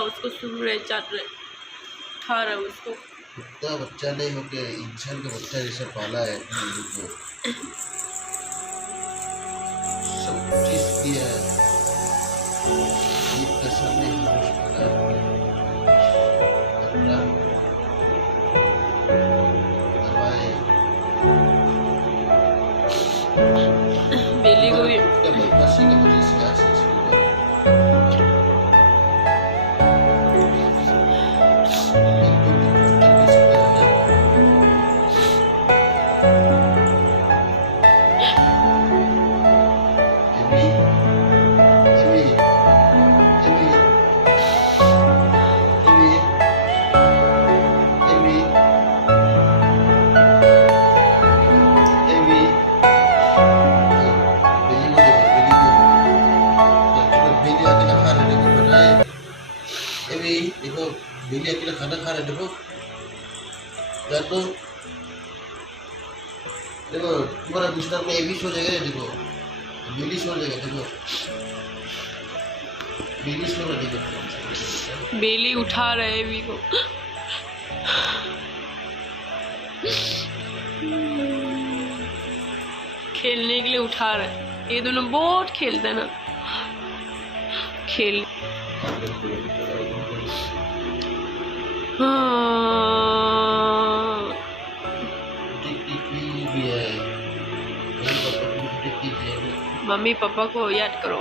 उसको सुन रहे, चाट रहे, खा रहे उसको। कुत्ता बच्चा नहीं होके इंसान का बच्चा जैसा पाला है बिल्ली को, सब चीज किया है, ये कसर नहीं मुश्किल कपड़ा दवाई बेली को भी बदमाशी की वजह से आज देखो बिल्ली अकेला खाना खा रहा है, देखो या तो देखो तुम्हारा बिस्तर में ये भी सो जाएगा, देखो बिल्ली सो जाएगा, देखो बिल्ली सो रहा, देखो बेली उठा रहे एवी को। खेलने के लिए उठा रहे, ये दोनों बहुत खेलते हैं ना, खेल। मम्मी पापा को याद करो।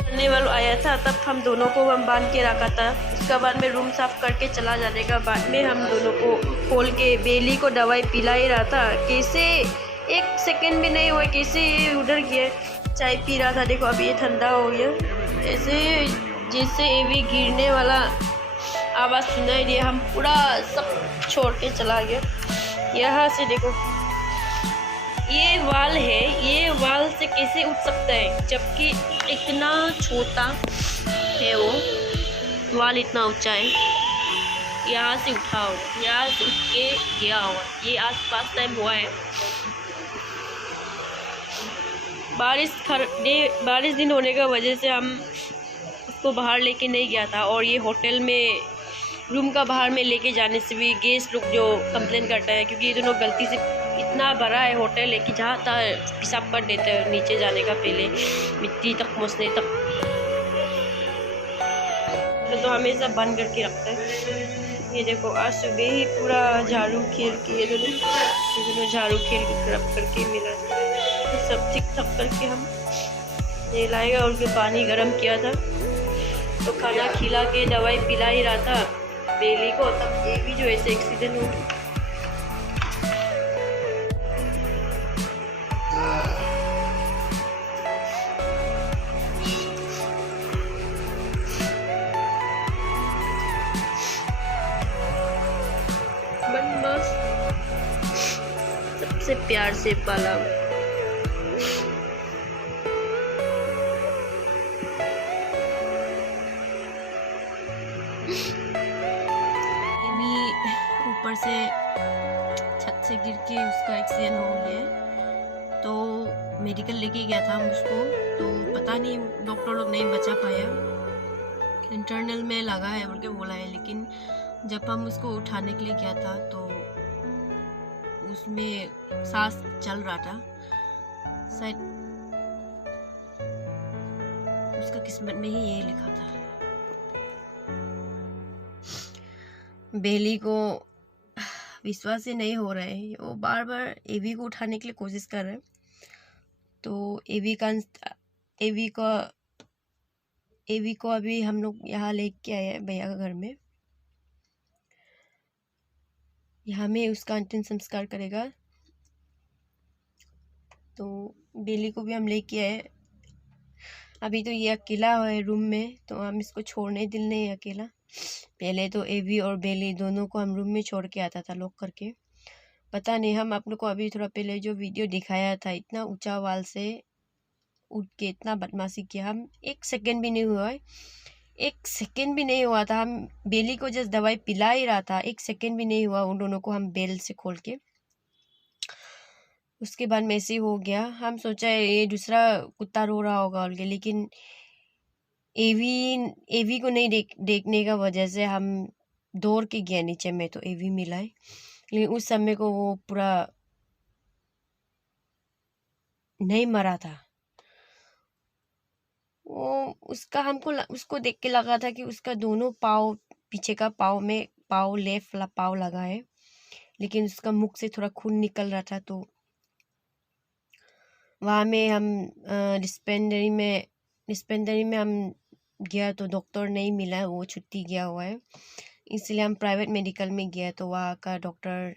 करने वाला आया था तब हम दोनों को हम बांध के रखा था। उसके बाद में रूम साफ करके चला जाने का बाद में हम दोनों को खोल के बेली को दवाई पिला ही रहा था। कैसे एक सेकंड भी नहीं हुआ, कैसे ये उधर गया, चाय पी रहा था। देखो अभी ये ठंडा हो गया, ऐसे जैसे एवी गिरने वाला आवाज़ सुनाई दिया, हम पूरा सब छोड़ के चला गया। यहाँ से देखो ये वाल है, ये वाल से कैसे उठ सकता है जबकि इतना छोटा है वो वाल, इतना ऊंचा है। यहाँ से उठा हो, यहाँ से उठ के गया हुआ, ये आसपास टाइम हुआ है। बारिश दिन होने का वजह से हम उसको बाहर लेके नहीं गया था, और ये होटल में रूम का बाहर में लेके जाने से भी गेस्ट लोग जो कंप्लेन करते हैं, क्योंकि ये दोनों गलती से, इतना बड़ा है होटल है कि जहाँ तक पेशाब कर देते हैं नीचे जाने का पहले, मिट्टी तक पहुँचने तक, तो हमेशा बंद करके रखते हैं। ये देखो आज सुबह ही पूरा झाड़ू खेल के ये दोनों झाड़ू खेल के रख करके मिला, सब ठीक ठाक करके हम ये लाएगा। और फिर पानी गर्म किया था, तो खाना खिला के दवाई पिला ही रहा था बेली को, तब ये भी जो ऐसे एक्सीडेंट हो गया। सबसे प्यार से पाला। ऊपर से छत से गिर के उसका एक्सीडेंट हो गया, तो मेडिकल लेके गया था हम उसको, तो पता नहीं डॉक्टर लोग नहीं बचा पाया, इंटरनल में लगा है बोल के बोला है। लेकिन जब हम उसको उठाने के लिए गया था तो उसमें सांस चल रहा था, शायद उसका किस्मत में ही यही लिखा था। बेली को विश्वास ही नहीं हो रहा है, वो बार बार एवी को उठाने के लिए कोशिश कर रहे हैं। तो एवी को अभी हम लोग यहाँ लेके आए हैं भैया का घर में, यहाँ में उसका अंतिम संस्कार करेगा। तो बेली को भी हम लेके आए, अभी तो ये अकेला है रूम में, तो हम इसको छोड़ने दिल नहीं है अकेला। पहले तो एवी और बेली दोनों को हम रूम में छोड़ के आता था लॉक करके। पता नहीं, हम आप लोग को अभी थोड़ा पहले जो वीडियो दिखाया था, इतना ऊंचा वाल से उठ के इतना बदमाशी किया। हम एक सेकंड भी नहीं हुआ है, एक सेकंड भी नहीं हुआ था, हम बेली को जस्ट दवाई पिला ही रहा था, एक सेकंड भी नहीं हुआ उन दोनों को हम बेल से खोल के। उसके बाद में ऐसे ही हो गया। हम सोचा ये दूसरा कुत्ता रो रहा होगा बोल के, लेकिन एवी एवी को नहीं देखने का वजह से हम दौड़ के गया नीचे में, तो एवी मिला है। लेकिन उस समय को वो पूरा नहीं मरा था। वो उसका उसको देख के लगा था कि उसका दोनों पाँव, पीछे का पाँव में लेफ्ट वाला पाँव लगा है, लेकिन उसका मुख से थोड़ा खून निकल रहा था। तो वहाँ में हम डिस्पेंसरी में हम गया तो डॉक्टर नहीं मिला, वो छुट्टी गया हुआ है। इसलिए हम प्राइवेट मेडिकल में गया, तो वहाँ का डॉक्टर,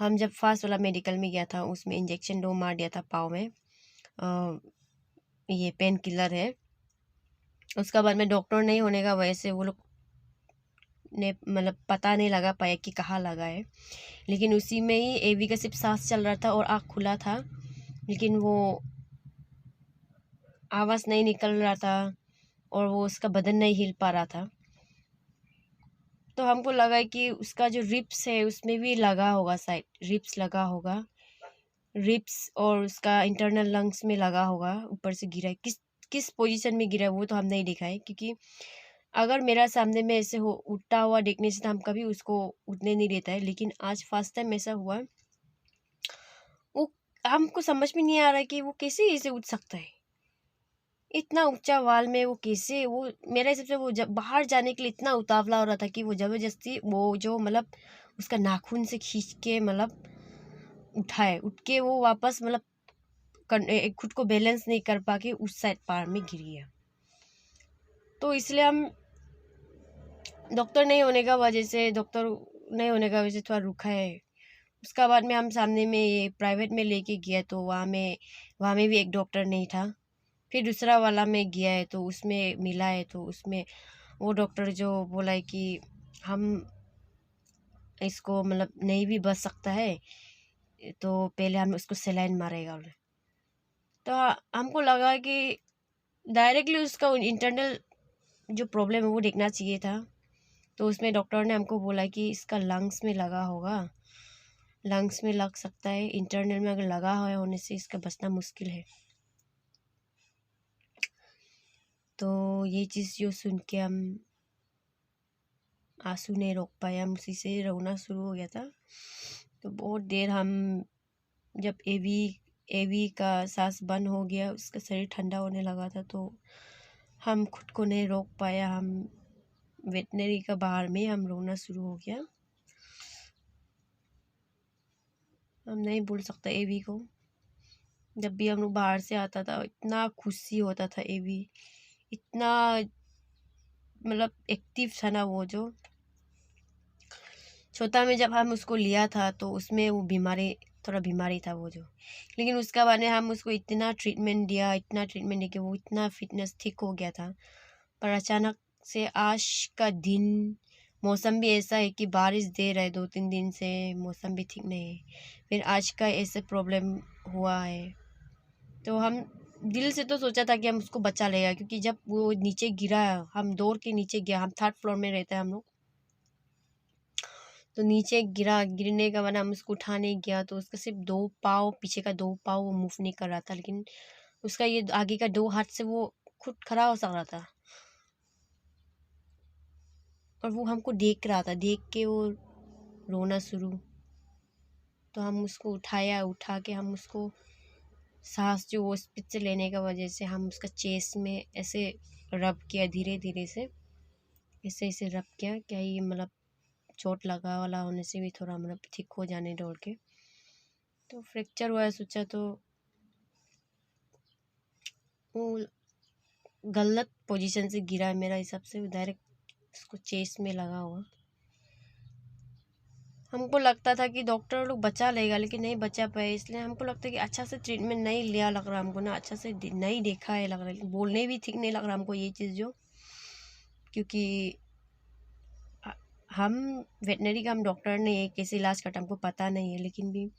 हम जब फर्स्ट वाला मेडिकल में गया था उसमें इंजेक्शन 2 मार दिया था पाँव में। ये पेन किलर है। उसका बाद में डॉक्टर नहीं होने का वजह से वो लोग ने मतलब पता नहीं लगा पाया कि कहाँ लगा है। लेकिन उसी में ही एवी का सिर्फ सांस चल रहा था और आँख खुला था, लेकिन वो आवाज़ नहीं निकल रहा था और वो उसका बदन नहीं हिल पा रहा था। तो हमको लगा कि उसका जो रिब्स है उसमें भी लगा होगा, शायद रिब्स लगा होगा, रिब्स और उसका इंटरनल लंग्स में लगा होगा। ऊपर से गिरा है, किस किस पोजीशन में गिरा है वो तो हम नहीं देखा है, क्योंकि अगर मेरा सामने में ऐसे हो उठता हुआ देखने से तो हम कभी उसको उठने नहीं देता है। लेकिन आज फर्स्ट टाइम ऐसा हुआ, वो हमको समझ में नहीं आ रहा है कि वो कैसे ऐसे उठ सकता है। इतना ऊंचा वाल में वो कैसे, वो मेरे हिसाब से वो जब बाहर जाने के लिए इतना उतावला हो रहा था कि वो जबरदस्ती वो जो मतलब उसका नाखून से खींच के मतलब उठाए, उठ के वो वापस मतलब खुद को बैलेंस नहीं कर पा के उस साइड पार में गिर गया। तो इसलिए हम डॉक्टर नहीं होने का वजह से थोड़ा रुका है। उसका बाद में हम सामने में ये प्राइवेट में लेके गया, तो वहाँ में भी एक डॉक्टर नहीं था। फिर दूसरा वाला में गया है तो उसमें मिला है, तो उसमें वो डॉक्टर जो बोला है कि हम इसको मतलब नहीं भी बच सकता है, तो पहले हम उसको सेलाइन मारेगा बोले। तो हमको लगा कि डायरेक्टली उसका इंटरनल जो प्रॉब्लम है वो देखना चाहिए था। तो उसमें डॉक्टर ने हमको बोला कि इसका लंग्स में लगा होगा, लंग्स में लग सकता है, इंटरनल में अगर लगा हुआ होने से इसका बचना मुश्किल है। तो ये चीज़ जो सुन के हम आंसू नहीं रोक पाए, हम उसी से रोना शुरू हो गया था। तो बहुत देर हम, जब एवी का सांस बंद हो गया, उसका शरीर ठंडा होने लगा था, तो हम खुद को नहीं रोक पाया, हम वेटनरी का बाहर में हम रोना शुरू हो गया। हम नहीं भूल सकते एवी को। जब भी हम लोग बाहर से आता था इतना खुशी होता था एवी, इतना मतलब एक्टिव था ना वो। जो छोटा में जब हम उसको लिया था तो उसमें वो थोड़ा बीमारी था वो जो, लेकिन उसका बाद में हम उसको इतना ट्रीटमेंट दे के वो इतना फिटनेस ठीक हो गया था। पर अचानक से आज का दिन, मौसम भी ऐसा है कि बारिश दे रहा है 2-3 दिन से, मौसम भी ठीक नहीं है, फिर आज का ऐसे प्रॉब्लम हुआ है। तो हम दिल से तो सोचा था कि हम उसको बचा लेगा, क्योंकि जब वो नीचे गिरा, हम दौड़ के नीचे गया, हम 3rd फ्लोर में रहते हैं हम लोग। तो नीचे गिरने का बाद हम उसको उठाने गया तो उसका सिर्फ 2 पाँव, पीछे का 2 पाँव वो मूव नहीं कर रहा था, लेकिन उसका ये आगे का 2 हाथ से वो खुद खड़ा हो सक रहा था। और वो हमको देख रहा था, देख के वो रोना शुरू। तो हम उसको उठा के हम उसको सांस जो वो स्पीड से लेने का वजह से हम उसका चेस्ट में ऐसे रब किया, धीरे धीरे से ऐसे ऐसे रब किया, क्या ये मतलब चोट लगा वाला होने से भी थोड़ा मतलब ठीक हो जाने दौड़ के। तो फ्रैक्चर हुआ है सोचा, तो वो गलत पोजीशन से गिरा है मेरा हिसाब से, डायरेक्ट उसको चेस्ट में लगा हुआ। हमको लगता था कि डॉक्टर लोग बचा लेगा, लेकिन नहीं बचा पाए। इसलिए हमको लगता है कि अच्छा से ट्रीटमेंट नहीं लिया लग रहा हमको ना, अच्छा से नहीं देखा है लग रहा है, बोलने भी ठीक नहीं लग रहा हमको ये चीज़ जो, क्योंकि हम वेटनरी का हम डॉक्टर नहीं है, कैसे इलाज करता हमको पता नहीं है। लेकिन भी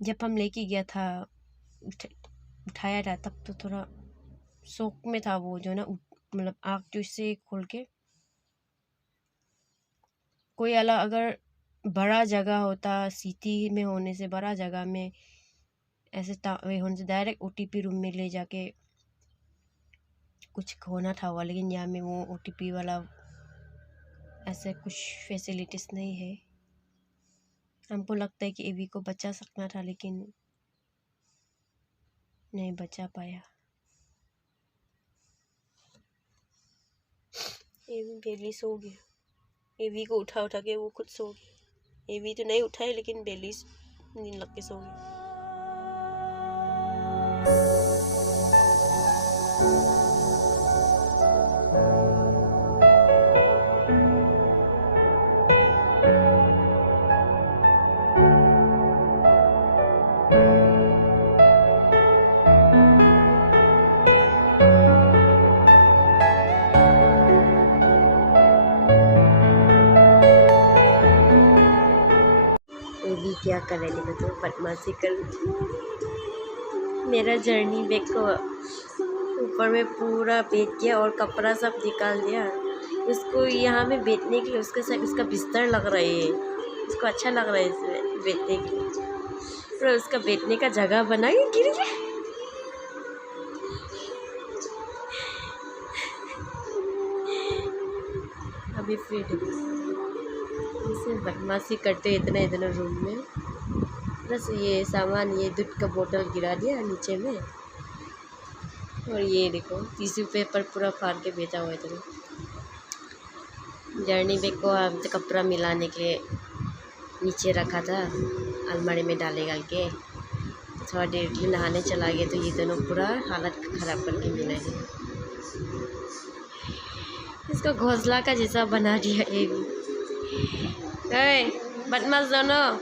जब हम लेके गया था, उठाया था, तब तो थोड़ा शौक में था वो जो ना, मतलब आँख जो से खोल के। कोई अलग अगर बड़ा जगह होता, सिटी में होने से बड़ा जगह में ऐसे वहीं से डायरेक्ट OTP रूम में ले जाके कुछ खोना था हुआ, लेकिन यहाँ में वो OTP वाला ऐसे कुछ फैसिलिटीज़ नहीं है। हमको लगता है कि एवी को बचा सकना था, लेकिन नहीं बचा पाया। एवी बेली सो गया। एवी को उठा उठा के वो खुद सो गया। एवी तो नहीं उठाए, लेकिन बेली नींद लग के सो गया। एवी क्या कर रहे थे तो बदमाशी कर। मेरा जर्नी बैग को ऊपर में पूरा बैठ गया और कपड़ा सब निकाल दिया। उसको यहाँ में बैठने के लिए उसके साथ उसका बिस्तर लग रहा है, उसको अच्छा लग रहा है इसमें बैठने के लिए। पूरा उसका बैठने का जगह बना के गिर गया। अभी फिर इसे बदमाशी करते इतना रूम में। बस ये सामान, ये दूध का बोतल गिरा दिया नीचे में, और ये देखो टिश्यू पेपर पूरा फाड़ के बेचा हुआ है। इतना जर्नी बैग को हम तो कपड़ा मिलाने के लिए नीचे रखा था, अलमारी में डाले डाल के। थोड़ा देर के लिए नहाने चला गया तो ये दोनों पूरा हालत ख़राब करके मिला है। इसको घोंसला का जैसा बना दिया एवी। बदमाश दोनों,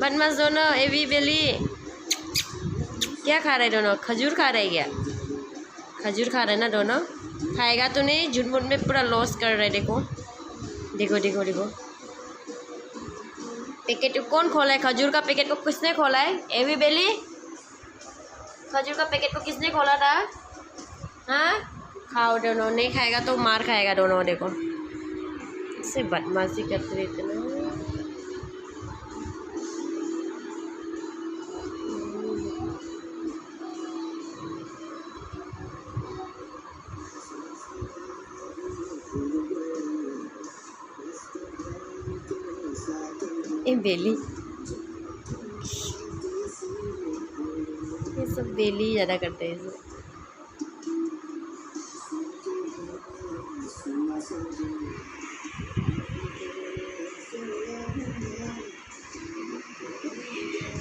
बदमाश दोनों। एवी बेली क्या खा रहे दोनों? खजूर खा रहे क्या? खजूर खा रहे ना दोनों? खाएगा तो नहीं, झुंड में पूरा लॉस कर रहे। देखो देखो देखो देखो, पैकेट कौन खोला है? खजूर का पैकेट को किसने खोला है? एवी बेली, खजूर का पैकेट को किसने खोला था? हाँ, खाओ दोनों। नहीं खाएगा तो मार खाएगा दोनों। देखो इससे बदमाशी करते रहते ना। ये बेली, ये सब बेली ज़्यादा करते हैं इसे।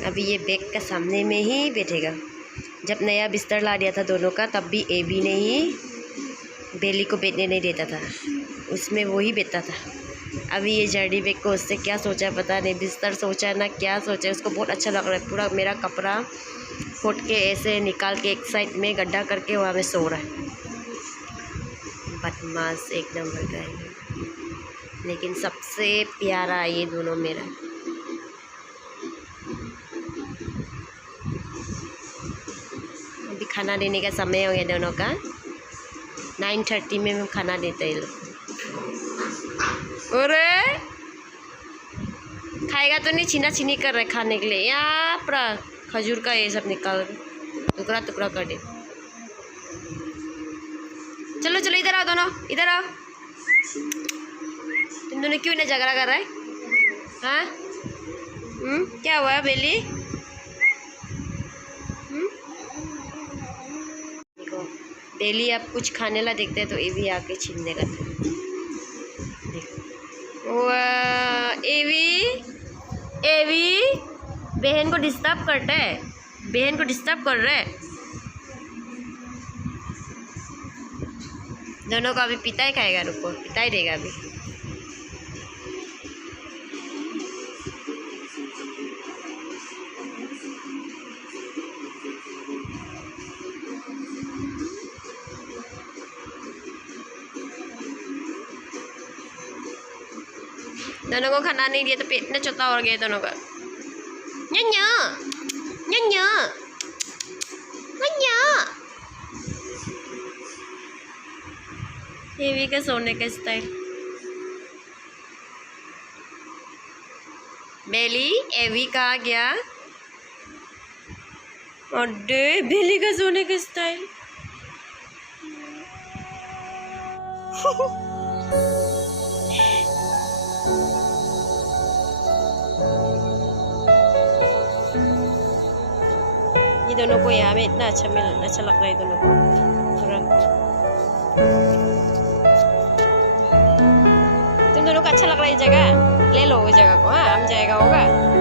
अभी ये बैग का सामने में ही बैठेगा। जब नया बिस्तर ला दिया था दोनों का, तब भी एवी ने ही बेली को बैठने नहीं देता था, उसमें वो ही बैठता था। अभी ये जर्नी बैग को उससे क्या सोचा पता नहीं, बिस्तर सोचा ना क्या सोचा, उसको बहुत अच्छा लग रहा है। पूरा मेरा कपड़ा फोड़ के ऐसे निकाल के एक साइड में गड्ढा करके वहाँ में सो रहा है। बदमाश एक नंबर का है, लेकिन सबसे प्यारा ये दोनों मेरा। अभी खाना देने का समय हो गया दोनों का। 9:30 में हम खाना देते हैं लोग। अरे खाएगा तो नहीं, छीना छीनी कर रहे खाने के लिए। यहाँ पूरा खजूर का ये सब निकाल टुकड़ा टुकड़ा कर दे। चलो चलो इधर आओ दोनों, इधर आओ। तुम दोनों क्यों इतना झगड़ा कर रहा है? हाँ क्या हुआ बेली? देखो बेली अब कुछ खाने ला देखते हैं तो एवी आके छीन देगा। एवी, एवी बहन को डिस्टर्ब करता है, बहन को डिस्टर्ब कर रहे हैं। दोनों को अभी पिता ही खाएगा, रुको पिता ही देगा अभी। दोनों को खाना नहीं दिया तो पेट में चौथा हो गया दोनों का। न्या न्या न्या। एवी का सोने का स्टाइल। बेली एवी कहाँ गया? और दे बेली का सोने का स्टाइल। ये दोनों को यहाँ में इतना अच्छा लग रहा है दोनों को तुरंत। तुम दोनों को अच्छा लग रहा है ये जगह? ले लो वो जगह को। हाँ हम जाएगा होगा।